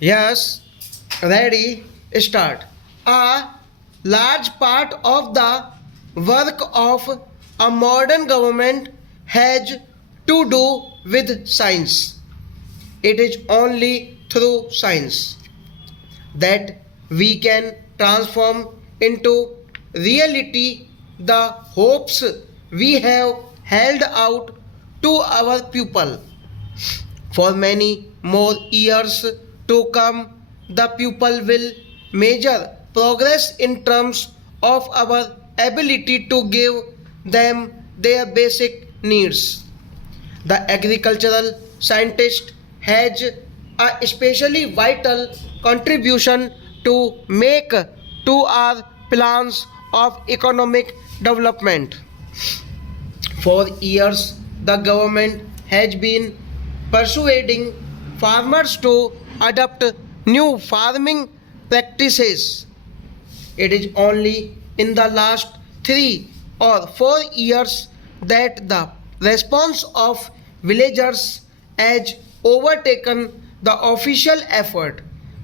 Yes, ready, start. A large part of the work of a modern government has to do with science. It is only through science that we can transform into reality the hopes we have held out to our people. For many more years to come, the pupil will measure progress in terms of our ability to give them their basic needs. The agricultural scientist has a especially vital contribution to make to our plans of economic development. For years, the government has been persuading farmers to adopt new farming practices. It is only in the last 3 or 4 years that the response of villagers has overtaken the official effort.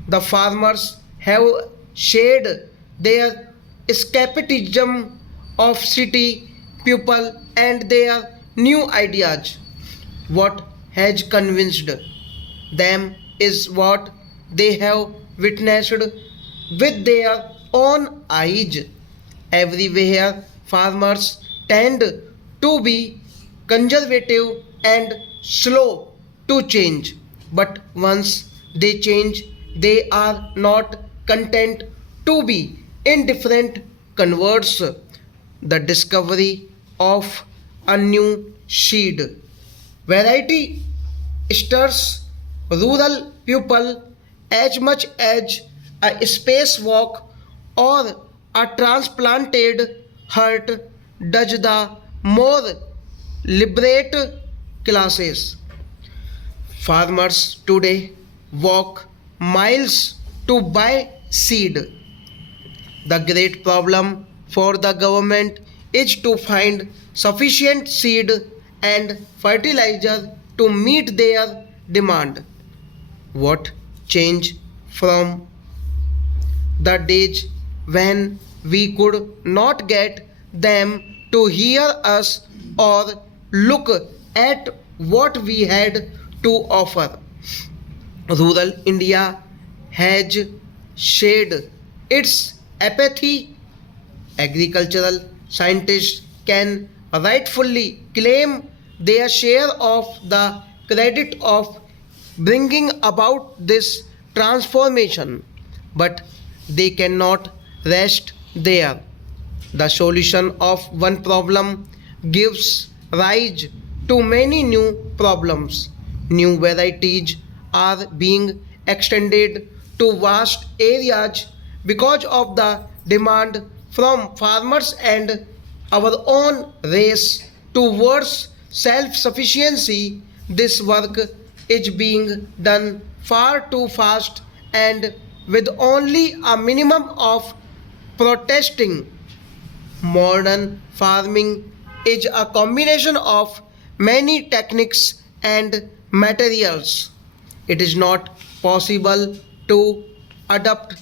The farmers have shared their escapism of city people and their new ideas. What has convinced them is what they have witnessed with their own eyes. Everywhere, farmers tend to be conservative and slow to change. But once they change, they are not content to be indifferent converts. The discovery of a new seed variety stirs rural people as much as a spacewalk or a transplanted heart does the more liberate classes. Farmers today walk miles to buy seed. The great problem for the government is to find sufficient seed and fertilizer to meet their demand. What changed from the days when we could not get them to hear us or look at what we had to offer? Rural India has shared its apathy. Agricultural scientists can rightfully claim their share of the credit of bringing about this transformation, but they cannot rest there. The solution of one problem gives rise to many new problems. New varieties are being extended to vast areas because of the demand from farmers and our own race towards self sufficiency. This work is being done far too fast and with only a minimum of protesting. Modern farming is a combination of many techniques and materials. It is not possible to adopt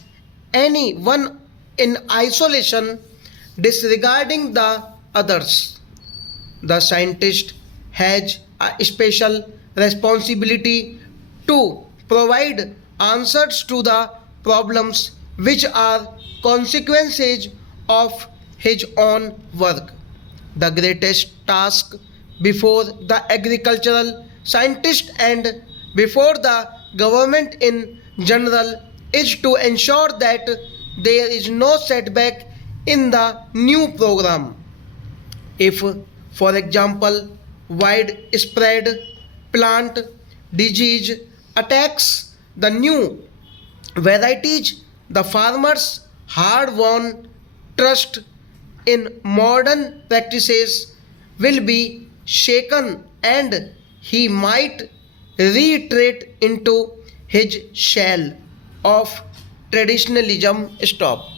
any one in isolation, disregarding the others. The scientist has a special responsibility to provide answers to the problems which are consequences of his own work. The greatest task before the agricultural scientist and before the government in general is to ensure that there is no setback in the new program. If, for example, widespread plant disease attacks the new varieties, the farmers' hard won trust in modern practices will be shaken and he might retreat into his shell of traditionalism. Stop.